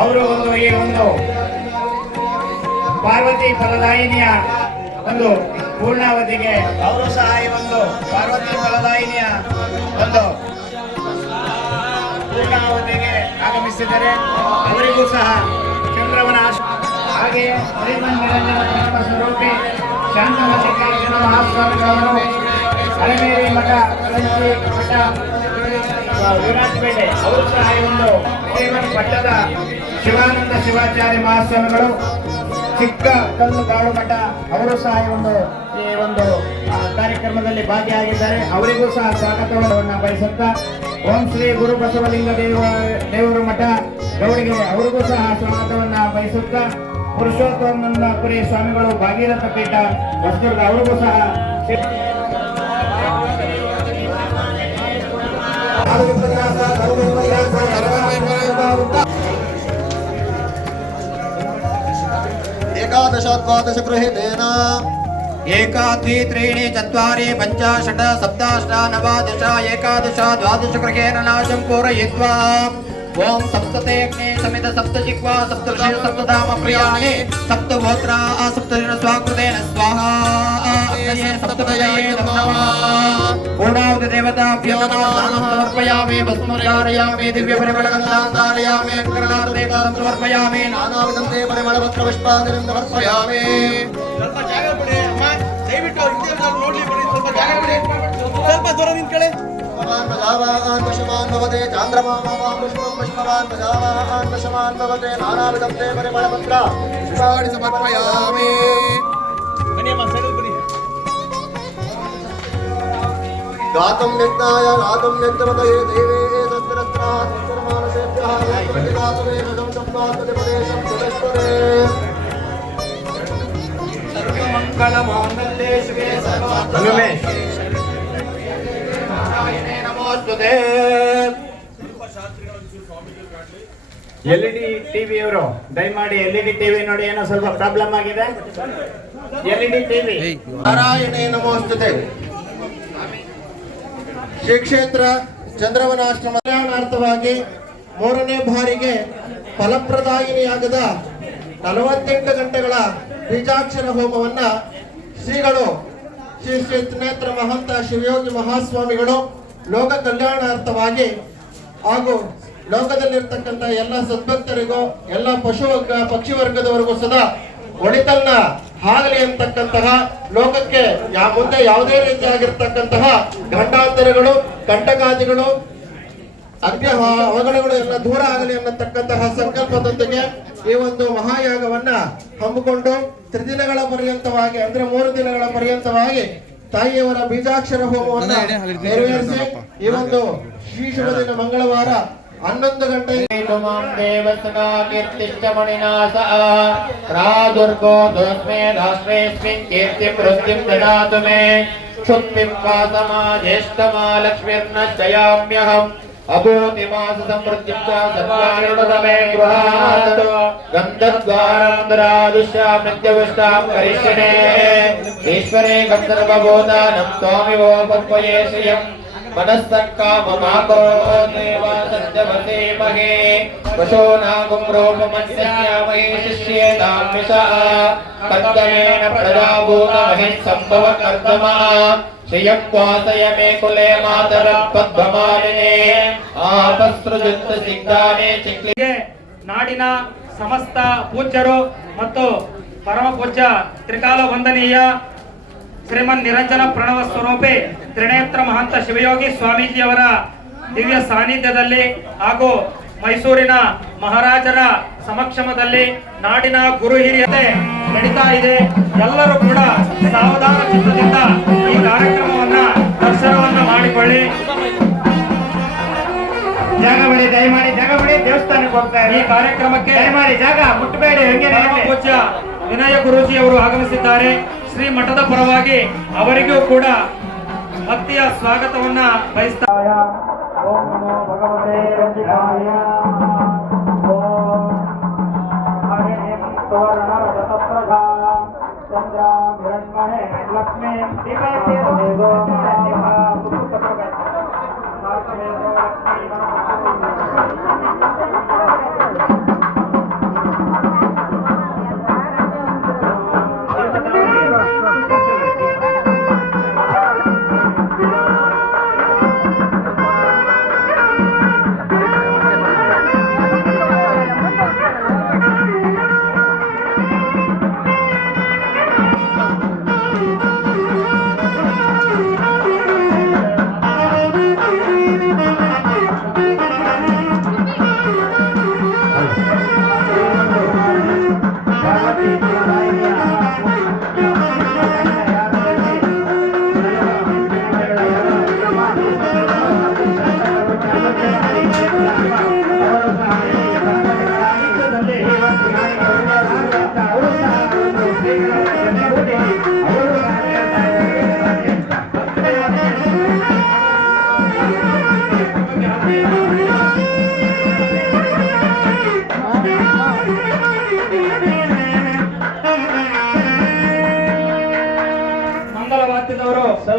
ಅವರು ಈ ಒಂದು ಪಾರ್ವತಿ ಫಲದಾಯಿನಿಯ ಒಂದು ಪೂರ್ಣಾವಧಿಗೆ ಅವರು ಸಹ ಈ ಒಂದು ಪಾರ್ವತಿ ಫಲದಾಯಿನಿಯ ಒಂದು ಪೂರ್ಣಾವಧಿಗೆ ಆಗಮಿಸಿದರೆ ಅವರಿಗೂ ಸಹ ಚಂದ್ರವನ ಹಾಗೆಯೇ ಶ್ರೀಮನ್ ನಿರಂಜನ ಸ್ವರೂಪಿ ಶಾಂತಮಲ್ಲಿಕಾರ್ಜುನ ಮಹಾಸ್ವಾಮಿಗಳವರು ಅಲಮೇರಿ ಮಠ ಕಳಂಚಿ ಮಠ ವಿರಾಜಪೇಟೆ ಅವರು ಸಹ ಈ ಒಂದು ಪಟ್ಟದ ಶಿವಾನಂದ ಶಿವಾಚಾರ್ಯ ಮಹಾಸ್ವಾಮಿಗಳು ಚಿಕ್ಕ ಕಲ್ಲು ಕಾಡು ಮಠ ಅವರು ಸಹ ಈ ಒಂದು ಕಾರ್ಯಕ್ರಮದಲ್ಲಿ ಭಾಗಿಯಾಗಿದ್ದಾರೆ. ಅವರಿಗೂ ಸಹ ಸ್ವಾಗತವನ್ನು ಬಯಸುತ್ತಾ ಓಂ ಶ್ರೀ ಗುರು ಬಸವಲಿಂಗ ದೇವರ ಮಠ ಗೌಡಿಗೆರೆ ಅವರಿಗೂ ಸಹ ಸ್ವಾಗತವನ್ನ ಬಯಸುತ್ತಾ ಪುರುಷೋತ್ತಮಪುರಿ ಸ್ವಾಮಿಗಳು ಭಾಗೀರಥ ಪೀಠ ಹೊಸದುರ್ಗ ಅವರಿಗೂ ಸಹ एकादश द्वादश गृहीतेन एका द्वि त्रीणि चत्वारि पञ्च षट् सप्त अष्ट नव दश एकादश द्वादश गृहेण नाशं पूरयित्वा ओम सप्तते अग्ने समित सप्त जिह्वा सप्त ऋषि सप्त धाम प्रियाणि सप्त गोत्रा सप्त स्वाकृतेन स्वाहा अग्नये सप्तपदये नमः पूर्णाहुति देवताभ्यो नमः समर्पयामि भस्मधारयामि दिव्य परिमलगन्धां धारयामि अंकरणादेवतां समर्पयामि नानाविधं परिमलवस्त्र पुष्पादिनं समर्पयामि ಸ್ವಲ್ಪ ಜಾಗ ಬಿಡಿ ಅಮ್ಮ ದಯವಿಟ್ಟು ಹಿಂದೆ ನೋಡ್ಲಿ ಬಿಡಿ ಸ್ವಲ್ಪ ಜಾಗ ಬಿಡಿ ಸ್ವಲ್ಪ ದೂರ ನಿಂತ್ಕೊಳ್ಳಿ प्रजावान् पुष्पवान् भवते चान्द्रमामा पुष्पं पुष्पवान् प्रजावान् पुष्पवान् भवते नानाविधं ते परिमलवस्त्र पुष्पाणि समर्पयामि बनियಮ್ಮ ಸೈಡ್ ಬನ್ನಿ गातुं यज्ञाय गातुं यज्ञपतये देवे तस्करस्त्रास्करमानसेभ्यः प्रतिगातुमेव संसप्तात्पदेशं सुरेश्वरे सर्वमङ्गलमाङ्गल्ये शिवे सर्वार्थसाधिके नारायणे नमोस्तुते. LED ಟಿವಿ ಅವರು ದಯಮಾಡಿ LED ಟಿವಿ ನೋಡಿ, ಏನೋ ಸ್ವಲ್ಪ ಪ್ರಾಬ್ಲಮ್ ಆಗಿದೆ. LED ಟಿವಿ ನಾರಾಯಣೇ ನಮೋಸ್ತುತೆ. ಶ್ರೀ ಕ್ಷೇತ್ರ ಚಂದ್ರವನಾಶ್ರಮ ಕಲ್ಯಾಣಾರ್ಥವಾಗಿ 3ನೇ ಬಾರಿಗೆ ಫಲಪ್ರದಾಯಿನಿಯಾಗದ 48 ಗಂಟೆಗಳ ಬೀಜಾಕ್ಷರ ಹೋಮವನ್ನ ಶ್ರೀಗಳು ಶ್ರೀ ಶ್ರೀ ತ್ರಿನೇತ್ರ ಮಹಂತ ಶಿವಯೋಗಿ ಮಹಾಸ್ವಾಮಿಗಳು ಲೋಕ ಕಲ್ಯಾಣಾರ್ಥವಾಗಿ ಹಾಗೂ ಲೋಕದಲ್ಲಿರ್ತಕ್ಕಂಥ ಎಲ್ಲ ಸದ್ಭಕ್ತರಿಗೂ ಎಲ್ಲ ಪಕ್ಷಿ ವರ್ಗದವರಿಗೂ ಸದಾ ಒಳಿತನ್ನ ಆಗಲಿ ಅಂತಕ್ಕಂತಹ ಲೋಕಕ್ಕೆ ಮುಂದೆ ಯಾವುದೇ ರೀತಿಯಾಗಿರ್ತಕ್ಕಂತಹ ಗಂಡಾಂತರಗಳು ಕಂಟಕಾದಿಗಳು ಅವಘಡಗಳು ಎಲ್ಲ ದೂರ ಆಗಲಿ ಅನ್ನತಕ್ಕಂತಹ ಸಂಕಲ್ಪದೊಂದಿಗೆ ಈ ಒಂದು ಮಹಾಯಾಗವನ್ನ ಹಮ್ಮಿಕೊಂಡು 3 ದಿನಗಳ ಪರ್ಯಂತವಾಗಿ ಅಂದ್ರೆ 3 ದಿನಗಳ ಪರ್ಯಂತವಾಗಿ ತಾಯಿಯವರ ಬೀಜಾಕ್ಷರ ಹೋಮವನ್ನ ನೆರವೇರಿಸಿ ಈ ಒಂದು ಶ್ರೀ ಶುಭ ದಿನ ಮಂಗಳವಾರ 11 ಗಂಟೆಗೆ ರಾದುರ್ಗೋ ದೋಸ್ಮೇ ರಾಷ್ಟ್ರೇಸ್ಮಿನ್ ಕೀರ್ತಿಂ ವೃದ್ಧಿಂ ದದಾತು ಮೇ ಕ್ಷುಪ್ತಿಂ ವಾಸಮಾಜ್ಯೇಷ್ಠಮಾಲಕ್ಷ್ಮಿರ್ನಶ್ಚಯಾಮ್ಯಹಂ ಅಭೂತಿ ಮಾಸ ಸಮೃದ್ಧಿಂ ಚ ಸತ್ವಾನುಡತಮೇ ಗೃಹಾತ್ ಗಂಧದ್ವಾರಾಂಧರಾದುಷ್ಯಾಂ ನಿತ್ಯವಿಷ್ಟಾಂ ಕರಿಷ್ಯಣೇ ಈಶ್ವರೇ ಗಂಧರ್ವಭೂತಾನಂ ತ್ವಾಮಿವೋ ಪಕ್ವಯೇ ಶ್ರಿಯಂ मनस्तक्काममाको देवा सत्यवसेमहे वशोनागुं रूपमन्यस्यामहे शिष्येतां विशा तद्गमेन प्रजाभूतमहिः सम्भवकर्दमा श्रियं वासय मे कुले मातरत्वद्भमालिने आपसृजुत्तसिग्धाने चिक्लिगे ನಾಡಿನ ಸಮಸ್ತ ಪೂಜ್ಯರು ಮತ್ತು ಪರಮ ಪೂಜ್ಯ ತ್ರಿಕಾಲ ವಂದನೀಯ ಶ್ರೀಮನ್ ನಿರಂಜನ ಪ್ರಣವ ಸ್ವರೂಪಿ ತ್ರಿನೇತ್ರ ಮಹಂತ ಶಿವಯೋಗಿ ಸ್ವಾಮೀಜಿಯವರ ದಿವ್ಯ ಸಾನ್ನಿಧ್ಯದಲ್ಲಿ ಹಾಗೂ ಮೈಸೂರಿನ ಮಹಾರಾಜರ ಸಮಕ್ಷಮದಲ್ಲಿ ನಾಡಿನ ಗುರು ಹಿರಿಯತೆ ನಡೀತಾ ಇದೆ. ಎಲ್ಲರೂ ಕೂಡ ಸಾವಧಾನ ಚಿತ್ತದಿಂದ ಈ ಕಾರ್ಯಕ್ರಮವನ್ನ ದರ್ಶನವನ್ನ ಮಾಡಿಕೊಳ್ಳಿ. ಜಾಗ ಬಿಡಿ, ದಯಮಾಡಿ ಜಾಗ ಬಿಡಿ. ದೇವಸ್ಥಾನಕ್ಕೆ ಹೋಗ್ತಾ ಈ ಕಾರ್ಯಕ್ರಮಕ್ಕೆ ದಯಮಾಡಿ ಜಾಗ ಮುಟ್ಟಬೇಡಿ. ಪರಮ ಪೂಜ್ಯ ವಿನಯ ಗುರೂಜಿ ಅವರು ಆಗಮಿಸಿದ್ದಾರೆ. ಶ್ರೀ ಮಠದ ಪರವಾಗಿ ಅವರಿಗೂ ಕೂಡ ಭಕ್ತಿಯ ಸ್ವಾಗತವನ್ನ ಬಯಸ್ತಾರೆ. ಓಂ ನಮೋ ಭಗವತೆ ರಂಜಿತಾಯ. ಓಂ ಹರಿಂ ಸುವರ್ಣ ರಥಪ್ರಭಾ ಚಂದ್ರ ಹಿರಣ್ಮಯೇ ಲಕ್ಷ್ಮೀ ದೇವೋ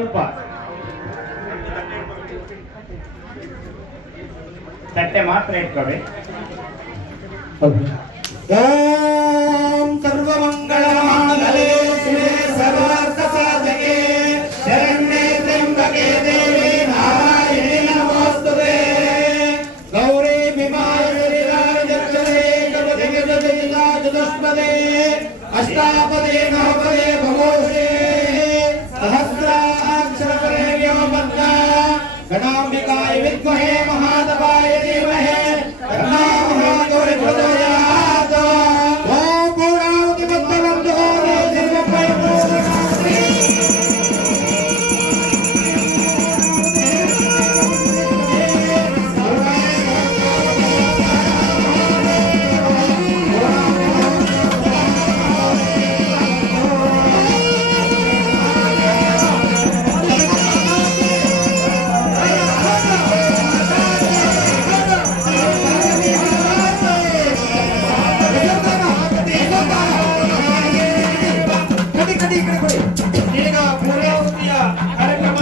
ಸ್ವಲ್ಪ ತಟ್ಟೆ ಮಾತ್ರ ಇಟ್ಕೊಳ್ರಿ. ಓಂ ಸರ್ವಮಂಗಳ ಮಾಂಗಲ್ಯೆ ಶಿವೆ ಸರ್ವಾರ್ಥ ಸಾಧಕೆ ಶರಣ್ಯೆ ತ್ರ್ಯಂಬಕೆ ದೇವಿ ನಾರಾಯಣಿ ನಮೋಸ್ತುತೆ. ಗೌರಿ ಭೀಮಾಯ ಗಿರಿರಾಜಕ್ಷರೇ ಚತುಷ್ಪದೇ ಅಷ್ಟಾಪದೇ ನವಪದೇ ಭಗೋಷೇ ಸಹಸ್ರಾಕ್ಷರಪದೇ ವ್ಯೋಮನ್ನ ಗಣಾಂಬಿಕಾಯ ವಿದ್ಮಹೇ ಮಹಾದೇವಾಯ ಧೀಮಹಿ ತನ್ನೋ ಮಹಾಗೌರಿ ಪ್ರಚೋದಯಾತ್. ಓಂ ಪೂರ್ಣಾಹುತಿ ಮಧ್ಯವರ್ಧೋ ಈಗ ಪೂರ್ಣಾಹುತಿಯ ಕಾರ್ಯಕ್ರಮ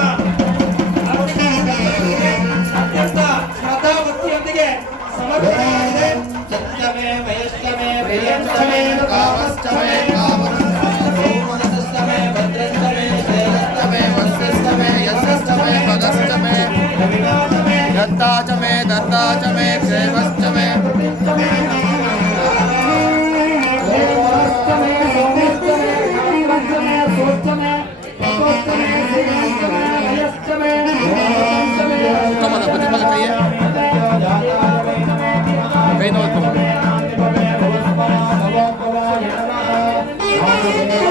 ಅತ್ಯಂತ ಶ್ರದ್ಧಾಭಕ್ತಿಯೊಂದಿಗೆ ಸಮರ್ಪಣೆಯಾಗಿದೆ. ಸತ್ಯಮೇ ವಯಸ್ಸಮೇ ಪ್ರಿಯಂಚಮೇ ಕಾಮಶ್ಚಮೇ ಕಾಮನಸ್ತಮೇ ಭದ್ರಸ್ತಮೇ ಶ್ರೇಯಸ್ತಮೇ ವಸ್ಯಸ್ತಮೇ ಯಸ್ಯಸ್ತಮೇ ಭಗಸ್ತಮೇ ದತ್ತಾಚಮೇ ದತ್ತಾಚಮೇ ಕ್ಷೇಮಶ್ಚಮೇ ಕೈ